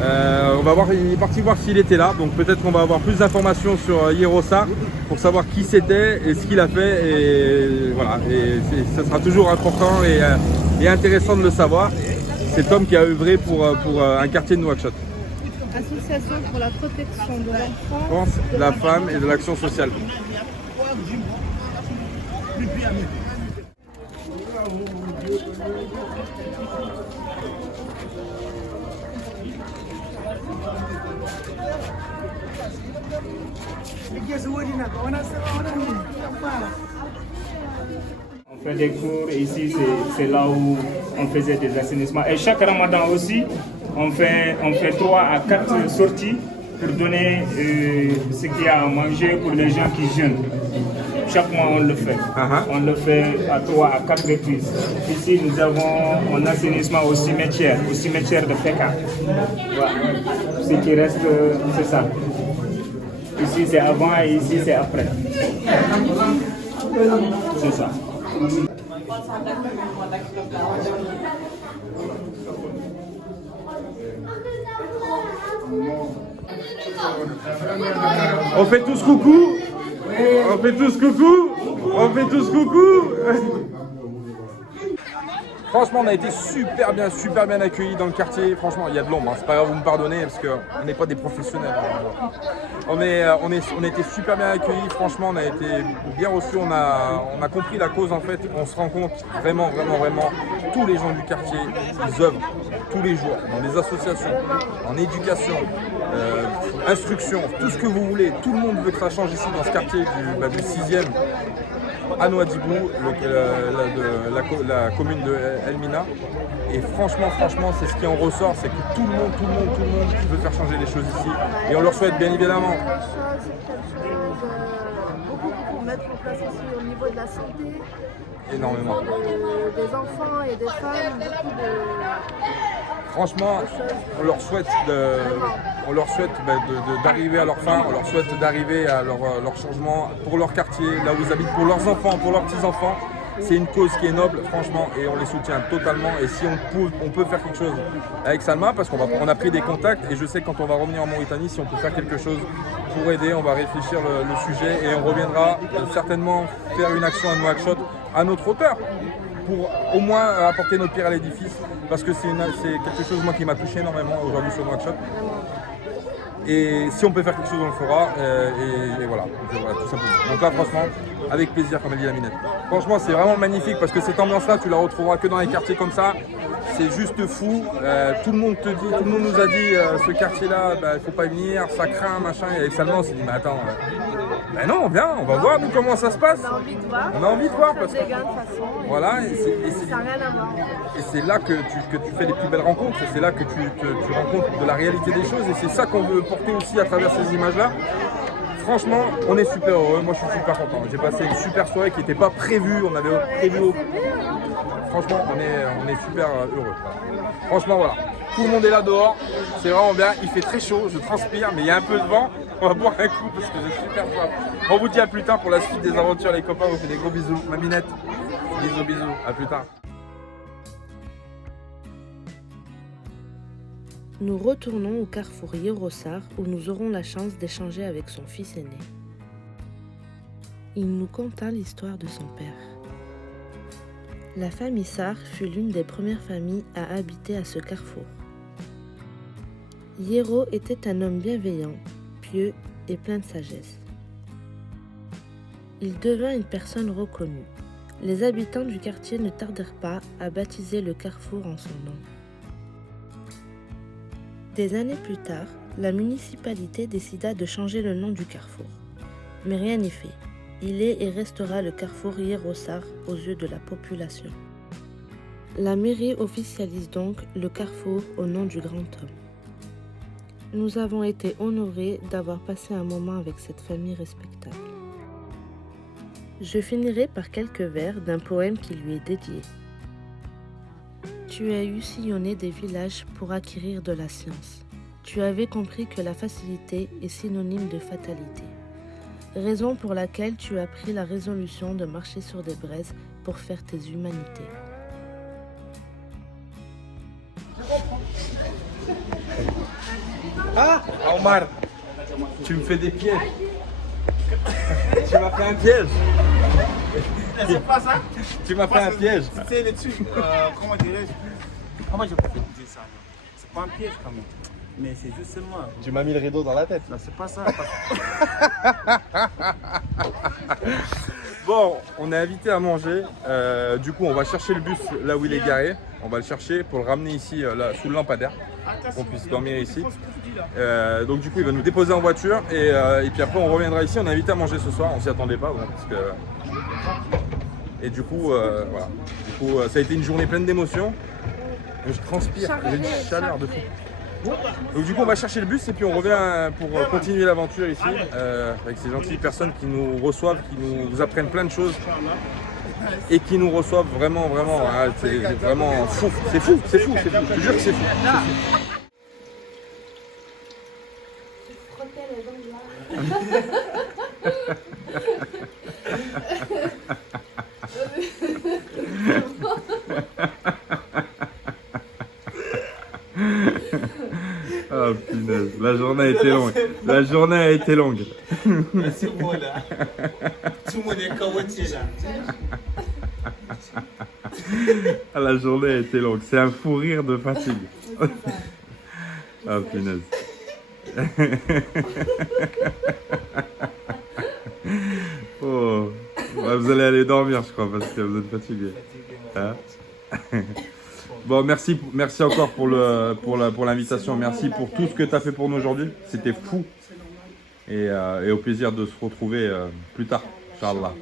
On va voir, il est parti voir s'il était là, donc peut-être qu'on va avoir plus d'informations sur Yerossar pour savoir qui c'était et ce qu'il a fait. Et voilà, et ce sera toujours important et intéressant de le savoir. Cet homme qui a œuvré pour un quartier de Nouakchott. Association pour la protection de l'enfant, de la femme et de l'action sociale. On fait des cours et ici c'est là où on faisait des assainissements. Et chaque ramadan aussi, on fait 3 à 4 sorties pour donner ce qu'il y a à manger pour les gens qui jeûnent. Chaque mois on le fait. On le fait à 3 à 4 reprises. Ici nous avons un assainissement au cimetière de Feka. Voilà. Ce qui reste, c'est ça. Ici c'est avant et ici c'est après. C'est ça. On fait tous coucou. On fait tous coucou. On fait tous coucou. Franchement, on a été super bien accueillis dans le quartier. Franchement, il y a de l'ombre, hein. C'est pas grave, vous me pardonnez parce qu'on n'est pas des professionnels. Hein. On a été super bien accueillis. Franchement, on a été bien reçus. On a compris la cause en fait. On se rend compte vraiment, tous les gens du quartier, ils œuvrent tous les jours dans des associations, en éducation, instruction, tout ce que vous voulez. Tout le monde veut que ça change ici dans ce quartier du 6e. À Nouadhibou, la commune de Elmina. Et franchement, c'est ce qui en ressort, c'est que tout le monde veut faire changer les choses ici. Et on leur souhaite bien évidemment. Beaucoup pour mettre en place aussi au niveau de la santé. Énormément. Des enfants et des femmes, beaucoup de... Franchement, on leur souhaite d'arriver à leur fin, on leur souhaite d'arriver à leur changement pour leur quartier, là où ils habitent, pour leurs enfants, pour leurs petits-enfants. C'est une cause qui est noble, franchement, et on les soutient totalement. Et si on peut faire quelque chose avec Salma, parce qu'on a pris des contacts, et je sais que quand on va revenir en Mauritanie, si on peut faire quelque chose pour aider, on va réfléchir le sujet, et on reviendra certainement faire une action à Nouakchott à notre hauteur, pour au moins apporter notre pierre à l'édifice, parce que c'est quelque chose moi qui m'a touché énormément aujourd'hui sur Nouakchott. Et si on peut faire quelque chose, on le fera. Et voilà, tout simplement. Donc là, franchement, avec plaisir, comme elle dit la Minette. Franchement, c'est vraiment magnifique parce que cette ambiance-là, tu la retrouveras que dans les quartiers comme ça. C'est juste fou. Tout le monde nous a dit, ce quartier-là, il ne faut pas y venir, ça craint, machin. Et avec Salma, on s'est dit, mais attends, non, on vient, on va voir nous comment ça se passe. On a envie de voir. On a envie de voir Ça parce que. dégage de façon. Voilà, Ça n'a rien à voir. et c'est là que tu fais les plus belles rencontres, et c'est là que tu rencontres de la réalité des choses, et c'est ça qu'on veut porter aussi à travers ces images-là. Franchement, on est super heureux, moi je suis super content. J'ai passé une super soirée qui n'était pas prévue, on avait prévu. Franchement, on est super heureux. Franchement, voilà. Tout le monde est là dehors, c'est vraiment bien, il fait très chaud, je transpire, mais il y a un peu de vent. On va boire un coup parce que j'ai super soif. On vous dit à plus tard pour la suite des aventures, les copains, on vous fait des gros bisous. Ma Minette, bisous, à plus tard. Nous retournons au carrefour Yerosar où nous aurons la chance d'échanger avec son fils aîné. Il nous conta l'histoire de son père. La famille Sarr fut l'une des premières familles à habiter à ce carrefour. Yero était un homme bienveillant, pieux et plein de sagesse. Il devint une personne reconnue. Les habitants du quartier ne tardèrent pas à baptiser le carrefour en son nom. Des années plus tard, la municipalité décida de changer le nom du carrefour. Mais rien n'y fait. Il est et restera le carrefour Yerosar aux yeux de la population. La mairie officialise donc le carrefour au nom du grand homme. Nous avons été honorés d'avoir passé un moment avec cette famille respectable. Je finirai par quelques vers d'un poème qui lui est dédié. Tu as eu sillonné des villages pour acquérir de la science. Tu avais compris que la facilité est synonyme de fatalité. Raison pour laquelle tu as pris la résolution de marcher sur des braises pour faire tes humanités. Ah, Omar, tu me fais des pièges. Tu m'as fait un piège. C'est pas ça? Tu m'as fait un piège. C'est les trucs, comment dirais-je? Comment je peux dire ça? C'est pas un piège quand même. Mais c'est juste seulement. Tu m'as mis le rideau dans la tête. Non, c'est pas ça. Bon, on est invité à manger. Du coup, on va chercher le bus là où il est garé. On va le chercher pour le ramener ici, là, sous le lampadaire, pour qu'on puisse dormir ici. Donc du coup, il va nous déposer en voiture et puis après, on reviendra ici. On est invité à manger ce soir. On s'y attendait pas, bon, parce que... Et du coup, voilà. Du coup, ça a été une journée pleine d'émotions. Je transpire, j'ai une chaleur de fou. Donc du coup on va chercher le bus et puis on revient pour continuer l'aventure ici avec ces gentilles personnes qui nous reçoivent, qui nous apprennent plein de choses et qui nous reçoivent vraiment, hein, c'est vraiment fou, c'est fou, je te jure que c'est fou. Oh putain. punaise, la journée a été longue. La journée a été longue. C'est bon là. Tout le monde est carotier là. Ah, la journée a été longue. C'est un fou rire de fatigue. Ah, punaise. Oh. Ouais, vous allez aller dormir, je crois, parce que vous êtes fatigué. Hein? Bon, merci encore pour l'invitation. Merci pour tout ce que tu as fait pour nous aujourd'hui. C'était fou. Et au plaisir de se retrouver plus tard. Inch'Allah.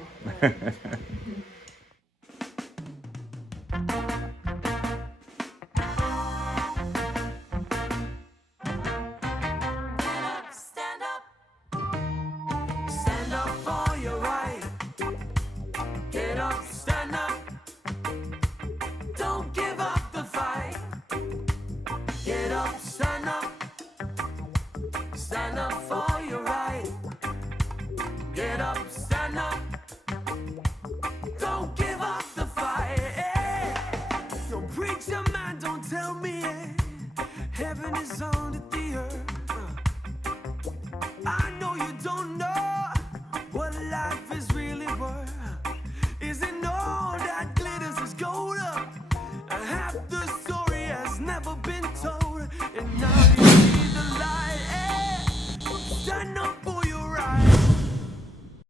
Heaven is under the earth. I know you don't know what life is really worth. Isn't all that glitters is gold? Half the story has never been